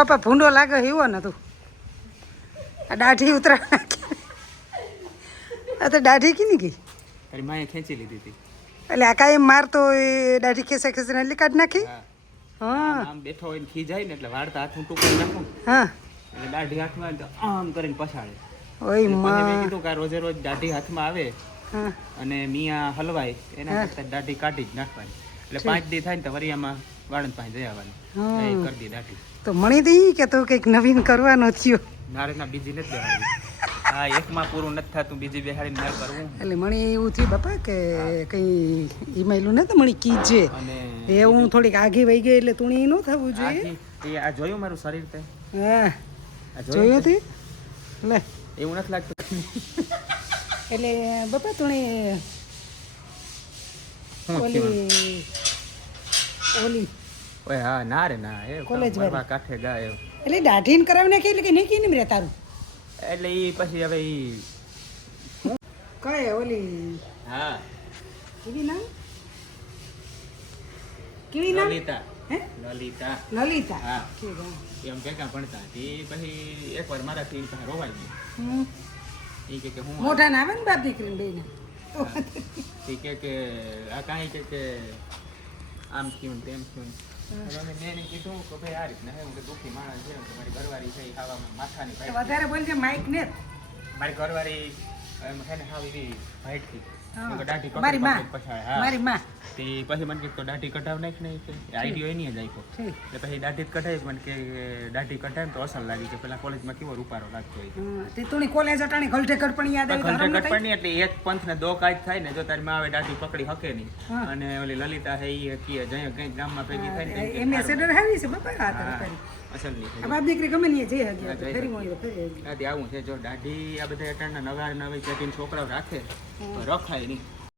બાપા ભૂંડો લાગે એવો ને તું આ દાઢી ઉતરા આ તો દાઢી કી નહીં ગઈ તારી માએ ખેંચી લીધી હતી એટલે આ કાંઈ મારતો એ દાઢી ખેંચા ખેંચીને એટલે કાઢી નાખી હા આમ બેઠો હોય ને ખી જાય ને એટલે વાળતા હાથમાં ટૂંકું નાખું હા એટલે દાઢી હાથમાં આવે તો આમ કરીને પછાડે ઓય પછી માં મેં કીધું કે રોજે રોજ દાઢી હાથમાં આવે હા અને મિયા હલવાય એના કરતા દાઢી કાઢી જ નાખવાની એટલે 5 દી થાય ને તો વરિયામાં વાળંદ પાસે જઈ આવવાની એ કરી દી દાઢી તો મણી દઈ કે તું કંઈક નવીન કરવાનો થયો નારે ના બીજી નથી બેહાડી હા એકમાં પૂરું નથી થતું બીજી બેહાડીને ના કરવું એટલે મણી એવું થયું બાપા કે કંઈ ઈમેલું ને તો મણી કીજે અને એ હું થોડીક આગી વહી ગઈ એટલે તું ન થવું જોઈએ આ જોયું મારું શરીર તે હા આ જોયું હતી લે એવું નથી લાગતું એટલે બાપા તું ઓલી ઓલી ઓય હા ના રે ના એ કોલેજ ફરવા કાંઠે ગયા એટલે દાઢીને કરાવી નાખી એટલે કે નહીં કીને રે તારું એટલે ઈ પછી હવે ઈ કઈ ઓલી હા કેવી નામ કેવી નામ લલિતા હે લલિતા લલિતા હા ઠીક હા એમ ભેગા ભણતા હતી પછી એકવાર મારાથી પાસે રોવાઈ ગયું હમ. એ કે હું મોઢા ના આવે ને બાપ દીકરીને બેને એ કે આ કાંઈ કે આમ થયું ને તેમ થયું ને મેં એને કીધું કે ભાઈ આ રીતના હે હું કે દુઃખી માણસ છે તમારી ઘરવાળી છે એ ખાવામાં માથાની ભાઈ વધારે બોલજે માઇક ને મારી ઘરવાળી એમ છે ને હાવ એવી ભાઈટથી દાઢી મારી માં પછાડે હા મારી માં તે પછી મને કીધું દાઢી કઢાવ નાખ ને કે આઈડિયો એની જ આપ્યો ઠીક એટલે પછી દાઢી જ કઢાવી મને કે દાઢી કઢાવે ને તો અસર લાગી કે પેલા કોલેજમાં કેવો રૂપારો લાગતો હોય હા, તે તુણી કોલેજ અટાણી ગલઠેકડ પણ યાદ આવી ઘંટે તારા કટ પણ એટલે એક પંથ ને દો કાજ થાય ને જો તારી માં આવે દાઢી પકડી હકે નહીં હા. અને ઓલી લલિતા હે ઈ કીએ જયા કઈ ગામમાં ભેગી થાય ને એમ એસેડર હાવી છે બાપા આ તારે કરી અસલની આ બાપ દીકરી ગમે ને જઈ હગ્યા તો ફરી મળ્યો ફરી આથી આવું છે જો દાઢી આ બધા અટાણના નવા નવી ચેટીને છોકરાઓ રાખે તો રખાય નહીં